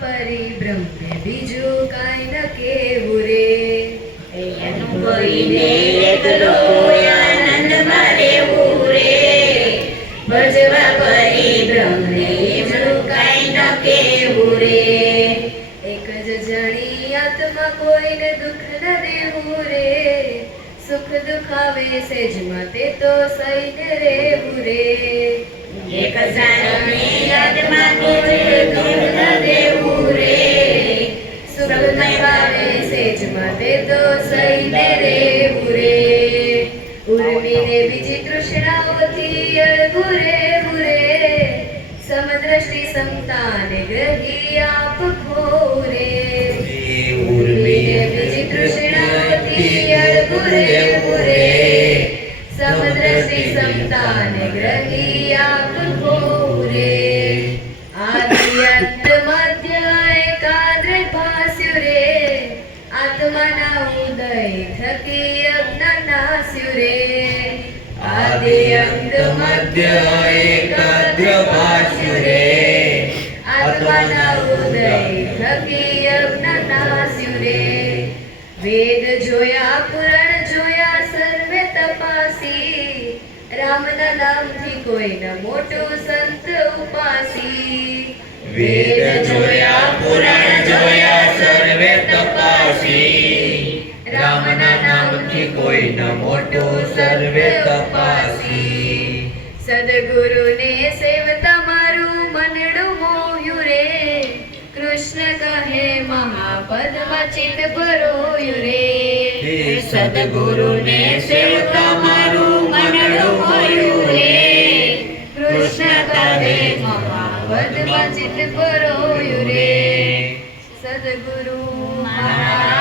પરિબ્રહ્મ બીજું કાંઈ ન કેવું રે. અનુભવીને એકલો આનંદમાં રહેવું રે. ભજવા પરિબ્રહ્મને બીજું કાંઈ ન કહેવું રે. એક જ જણી આત્મા કોઈને દુઃખ ન દેવું રે. સુખ દુઃખ આવે સેજમાં તે તો સહીને રહેવું રે. એક જાણની આત્મા કોઈને દુઃખ ન દેવું રે. સુખ દુઃખ આવે સેજમાં તે તો સહીને રહેવું રે. ઉર્મીને બીજી તૃષ્ણાઓથી અળગું રહેવું રે. સમદ્રષ્ટિ સમતાને ગ્રહી આપ ખોવું રે. ઉર્મીને બીજી તૃષ્ણાઓથી અળગું રહેવું રે. સમદ્રષ્ટિ સમતાને ગ્રહી આપ ખોવું રે. આદિ અંત મધ્ય એકાગ્ર ભાસ્યું રે. આત્માના ઉદય થકી અજ્ઞાન નાસ્યું રે. આદિ અંત મધ્ય એકાગ્ર ભાસ્યું રે. આત્માના ઉદય થકી અજ્ઞાન નાસ્યું રે. વેદ જોયા પુરાણ જોયા સર્વે તપાસી. રામના નામથી કોઈ ન મોટો સંત ઉપાસી. વેદ જોયા પુરાણ જોયા સર્વે તપાસી. રામના નામથી કોઈ ન મોટો સર્વે તપાસી. સદગુરુને સેવતા મારું મનડું મોહ્યું રે. કૃષ્ણ કહે મહાપદમાં ચિત્ત ભરોયું રે. સદગુરુને સેવતા મારું મનડું મોહ્યું રે. કૃષ્ણ કહે મહાપદમાં ચિત્ત ભરોયું રે. સદગુરુ મહારાજ